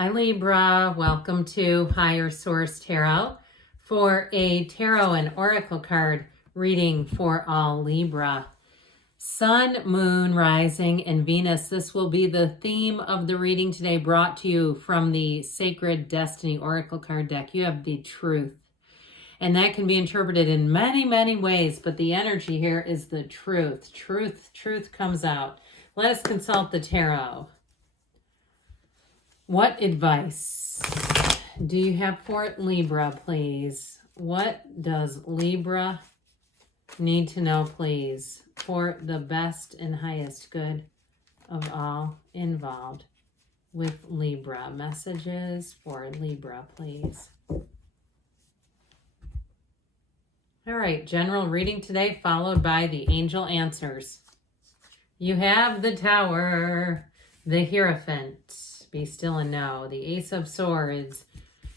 Hi Libra, welcome to Higher Source Tarot for a tarot and oracle card reading for all Libra. Sun, Moon, Rising, and Venus. This will be the theme of the reading today, brought to you from the Sacred Destiny Oracle card deck. You have the truth. And that can be interpreted in many, many ways, but the energy here is the truth. Truth comes out. Let us consult the tarot. What advice do you have for Libra, please? What does Libra need to know, please, for the best and highest good of all involved with Libra? Messages for Libra, please. All right, general reading today, followed by the angel answers. You have the Tower, the Hierophant, be still and know, the Ace of Swords,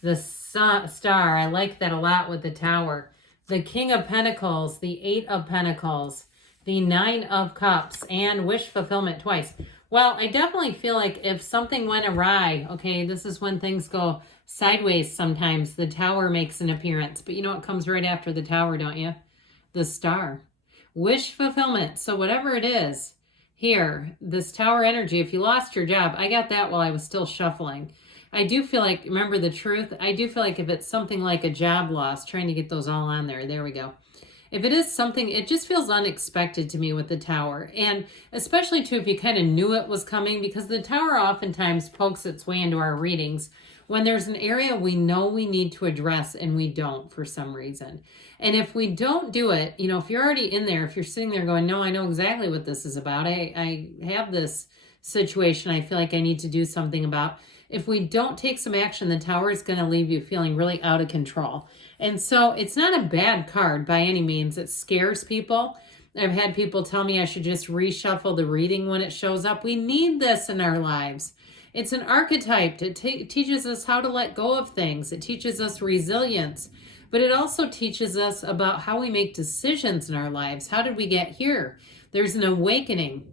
the Star, I like that a lot with the Tower, the King of Pentacles, the Eight of Pentacles, the Nine of Cups, and wish fulfillment twice. Well, I definitely feel like if something went awry, okay, this is when things go sideways sometimes, the Tower makes an appearance. But you know what comes right after the Tower, don't you? The Star. Wish fulfillment. So whatever it is, here, this Tower energy, if you lost your job, I got that while I was still shuffling. I do feel like, remember the truth? I do feel like if it's something like a job loss, trying to get those all on there. There we go. If it is something, it just feels unexpected to me with the Tower. And especially too, if you kind of knew it was coming, because the Tower oftentimes pokes its way into our readings when there's an area we know we need to address and we don't for some reason. And if we don't do it, you know, if you're already in there, if you're sitting there going, no, I know exactly what this is about. I have this situation I feel like I need to do something about. If we don't take some action, the Tower is going to leave you feeling really out of control. And so it's not a bad card by any means. It scares people. I've had people tell me I should just reshuffle the reading when it shows up. We need this in our lives. It's an archetype. It teaches us how to let go of things. It teaches us resilience. But it also teaches us about how we make decisions in our lives. How did we get here? There's an awakening.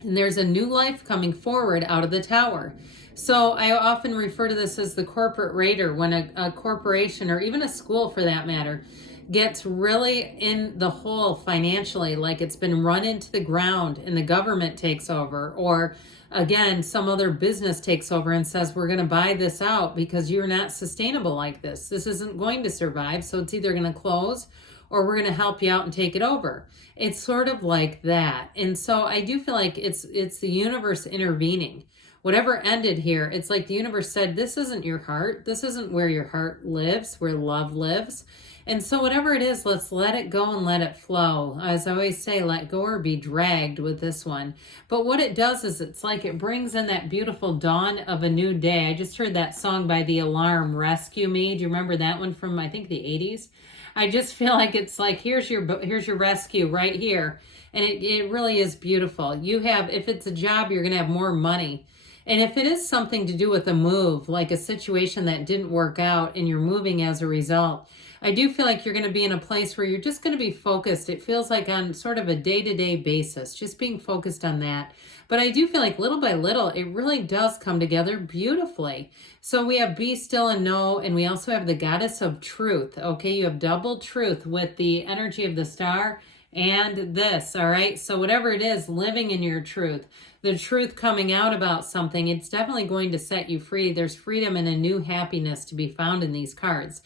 And there's a new life coming forward out of the Tower. So I often refer to this as the corporate raider, when a corporation, or even a school for that matter, gets really in the hole financially, like it's been run into the ground and the government takes over, or again, some other business takes over and says, we're going to buy this out because you're not sustainable like this. This isn't going to survive. So it's either going to close or we're going to help you out and take it over. It's sort of like that. And so I do feel like it's the universe intervening. Whatever ended here, it's like the universe said, this isn't your heart. This isn't where your heart lives, where love lives. And so whatever it is, let's let it go and let it flow. As I always say, let go or be dragged with this one. But what it does is it's like it brings in that beautiful dawn of a new day. I just heard that song by The Alarm, Rescue Me. Do you remember that one from, I think, the 80s? I just feel like it's like, here's your rescue right here. And it really is beautiful. You have, if it's a job, you're going to have more money. And if it is something to do with a move, like a situation that didn't work out and you're moving as a result, I do feel like you're going to be in a place where you're just going to be focused. It feels like on sort of a day-to-day basis, just being focused on that. But I do feel like little by little, it really does come together beautifully. So we have be still and know, and we also have the goddess of truth. Okay, you have double truth with the energy of the Star and this, all right? So whatever it is, living in your truth, the truth coming out about something, it's definitely going to set you free. There's freedom and a new happiness to be found in these cards.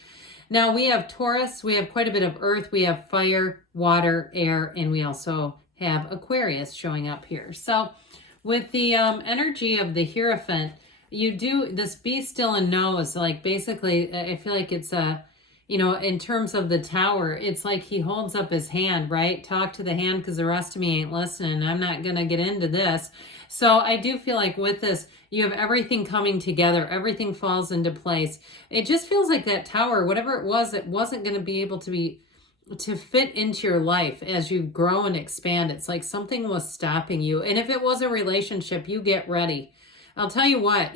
Now we have Taurus, we have quite a bit of earth, we have fire, water, air, and we also have Aquarius showing up here. So with the energy of the Hierophant, you do this be still and know is like basically, I feel like it's a, you know, in terms of the Tower, it's like he holds up his hand, right? Talk to the hand because the rest of me ain't listening. I'm not going to get into this. So I do feel like with this, you have everything coming together. Everything falls into place. It just feels like that Tower, whatever it wasn't going to be able to fit into your life as you grow and expand. It's like something was stopping you. And if it was a relationship, you get ready. I'll tell you what,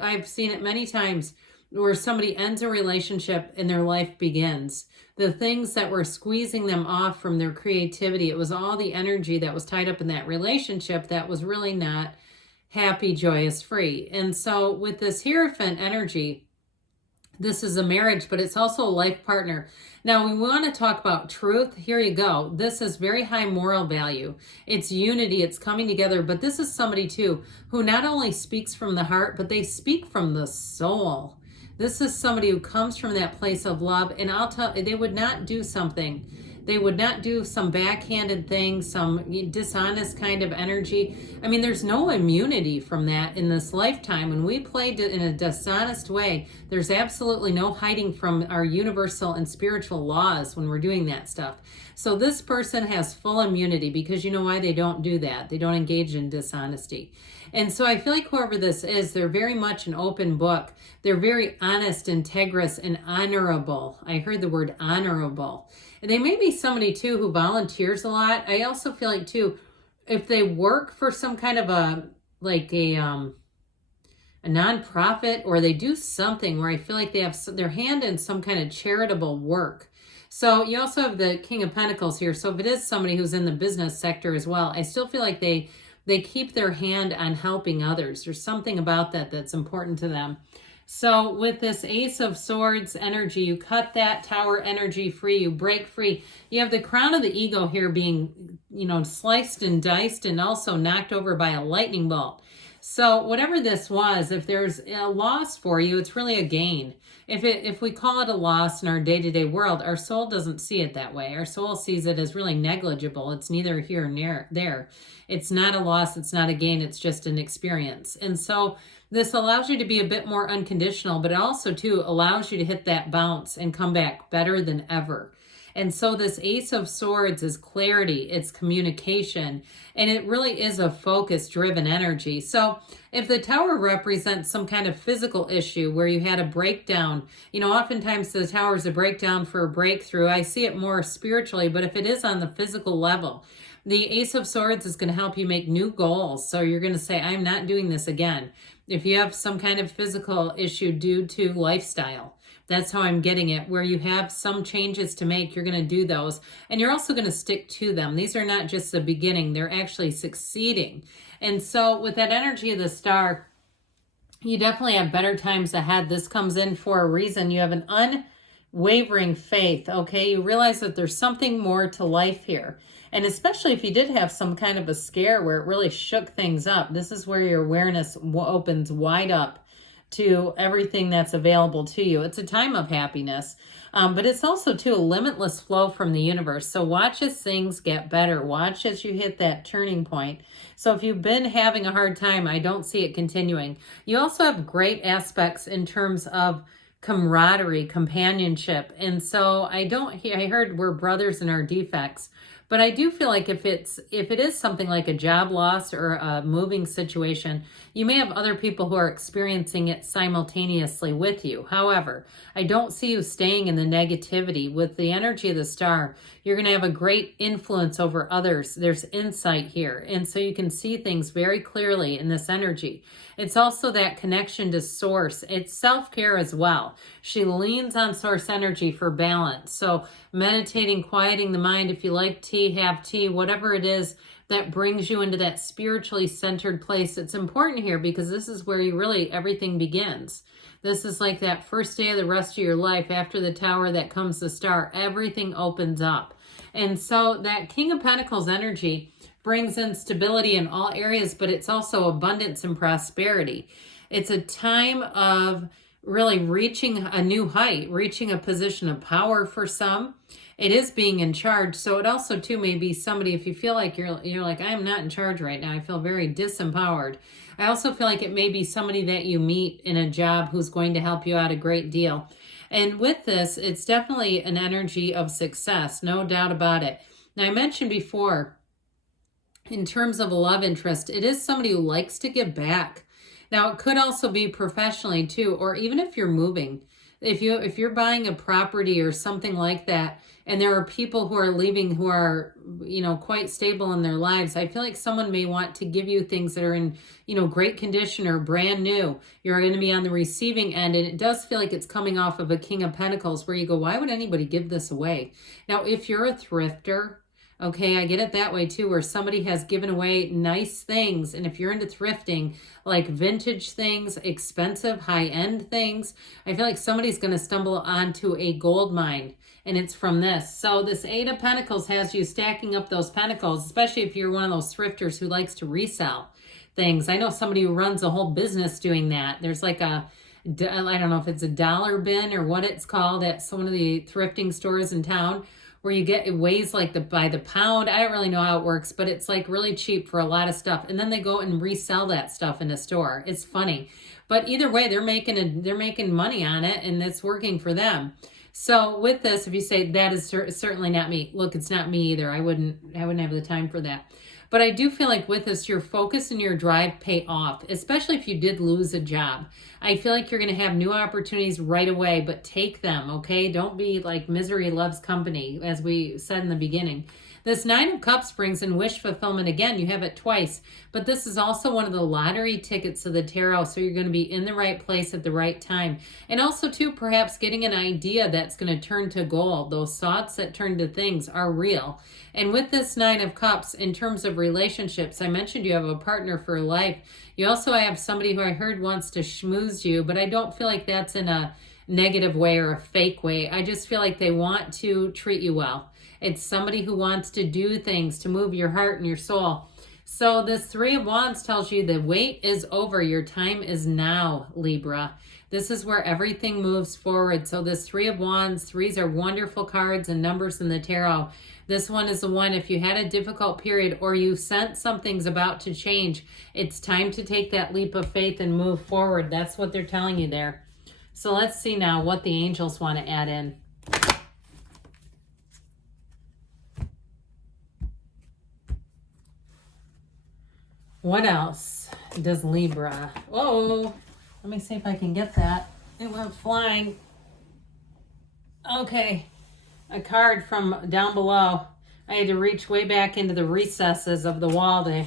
I've seen it many times where somebody ends a relationship and their life begins. The things that were squeezing them off from their creativity, it was all the energy that was tied up in that relationship that was really not happy, joyous, free. And so with this Hierophant energy, this is a marriage, but it's also a life partner. Now, we want to talk about truth. Here you go. This is very high moral value. It's unity. It's coming together. But this is somebody, too, who not only speaks from the heart, but they speak from the soul. This is somebody who comes from that place of love. And I'll tell you, they would not do something. They would not do some backhanded thing, some dishonest kind of energy. I mean, there's no immunity from that in this lifetime. When we played it in a dishonest way, there's absolutely no hiding from our universal and spiritual laws when we're doing that stuff. So this person has full immunity because you know why? They don't do that. They don't engage in dishonesty. And so I feel like whoever this is, they're very much an open book. They're very honest, integrous, and honorable. I heard the word honorable. And they may be somebody, too, who volunteers a lot. I also feel like, too, if they work for some kind of a nonprofit, or they do something where I feel like they have their hand in some kind of charitable work. So you also have the King of Pentacles here. So if it is somebody who's in the business sector as well, I still feel like they keep their hand on helping others. There's something about that that's important to them. So with this Ace of Swords energy, you cut that Tower energy free, you break free. You have the crown of the ego here being, sliced and diced and also knocked over by a lightning bolt. So whatever this was, if there's a loss for you, it's really a gain. If we call it a loss in our day-to-day world, our soul doesn't see it that way. Our soul sees it as really negligible. It's neither here nor there. It's not a loss. It's not a gain. It's just an experience. And so this allows you to be a bit more unconditional, but it also, too, allows you to hit that bounce and come back better than ever. And so this Ace of Swords is clarity, it's communication, and it really is a focus-driven energy. So if the Tower represents some kind of physical issue where you had a breakdown, oftentimes the Tower is a breakdown for a breakthrough. I see it more spiritually, but if it is on the physical level, the Ace of Swords is going to help you make new goals. So you're going to say, I'm not doing this again. If you have some kind of physical issue due to lifestyle, that's how I'm getting it, where you have some changes to make, you're going to do those. And you're also going to stick to them. These are not just the beginning, they're actually succeeding. And so with that energy of the Star, you definitely have better times ahead. This comes in for a reason. You have an unwavering faith, okay? You realize that there's something more to life here. And especially if you did have some kind of a scare where it really shook things up, this is where your awareness opens wide up to everything that's available to you. It's a time of happiness, but it's also, too, a limitless flow from the universe. So watch as things get better. Watch as you hit that turning point. So if you've been having a hard time, I don't see it continuing. You also have great aspects in terms of camaraderie, companionship. And so I heard we're brothers in our defects. But I do feel like if it is something like a job loss or a moving situation, you may have other people who are experiencing it simultaneously with you. However, I don't see you staying in the negativity. With the energy of the Star, you're going to have a great influence over others. There's insight here. And so you can see things very clearly in this energy. It's also that connection to source. It's self-care as well. She leans on source energy for balance. So meditating, quieting the mind, if you like tea, have tea, whatever it is that brings you into that spiritually centered place. It's important here because this is where everything begins. This is like that first day of the rest of your life. After the Tower, that comes the Star. Everything opens up. And so that King of Pentacles energy brings in stability in all areas, but it's also abundance and prosperity. It's a time of really reaching a new height, reaching a position of power for some. It is being in charge. So it also, too, may be somebody, if you feel like you're like, I am not in charge right now, I feel very disempowered. I also feel like it may be somebody that you meet in a job who's going to help you out a great deal. And with this, it's definitely an energy of success, no doubt about it. Now, I mentioned before, in terms of a love interest, it is somebody who likes to give back. Now, it could also be professionally, too, or even if you're moving. If you're buying a property or something like that, and there are people who are leaving who are, quite stable in their lives, I feel like someone may want to give you things that are in, great condition or brand new. You're going to be on the receiving end, and it does feel like it's coming off of a King of Pentacles where you go, why would anybody give this away? Now, if you're a thrifter, Okay, I get it that way too, where somebody has given away nice things. And if you're into thrifting, like vintage things, expensive, high-end things, I feel like somebody's going to stumble onto a gold mine, and it's from this. So this Eight of Pentacles has you stacking up those pentacles, especially if you're one of those thrifters who likes to resell things. I know somebody who runs a whole business doing that. There's like I don't know if it's a dollar bin or what it's called at some of the thrifting stores in town, where you get, it weighs like by the pound. I don't really know how it works, but it's like really cheap for a lot of stuff. And then they go and resell that stuff in a store. It's funny. But either way, they're making money on it, and it's working for them. So with this, if you say that is certainly not me, look, it's not me either. I wouldn't have the time for that. But I do feel like with this, your focus and your drive pay off, especially if you did lose a job. I feel like you're going to have new opportunities right away, but take them, okay? Don't be like misery loves company, as we said in the beginning. This Nine of Cups brings in wish fulfillment again. You have it twice, but this is also one of the lottery tickets of the tarot, so you're going to be in the right place at the right time. And also, too, perhaps getting an idea that's going to turn to gold. Those thoughts that turn to things are real. And with this Nine of Cups, in terms of relationships, I mentioned you have a partner for life. You also have somebody who I heard wants to schmooze you, but I don't feel like that's in a negative way or a fake way. I just feel like they want to treat you well. It's somebody who wants to do things to move your heart and your soul. So this Three of Wands tells you the wait is over. Your time is now, Libra. This is where everything moves forward. So this Three of Wands, threes are wonderful cards and numbers in the tarot. This one is the one, if you had a difficult period or you sense something's about to change, it's time to take that leap of faith and move forward. That's what they're telling you there. So let's see now what the angels want to add in. What else does Libra? Whoa, let me see if I can get that. It went flying. Okay, a card from down below. I had to reach way back into the recesses of the wall to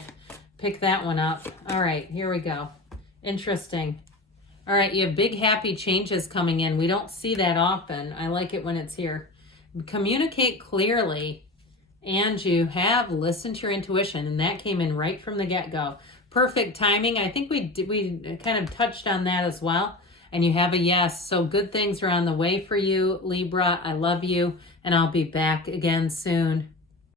pick that one up. All right, here we go. Interesting. All right, you have big happy changes coming in. We don't see that often. I like it when it's here. Communicate clearly. And you have listened to your intuition, and that came in right from the get-go. Perfect timing. I think we kind of touched on that as well. And you have a yes. So good things are on the way for you, Libra. I love you, and I'll be back again soon.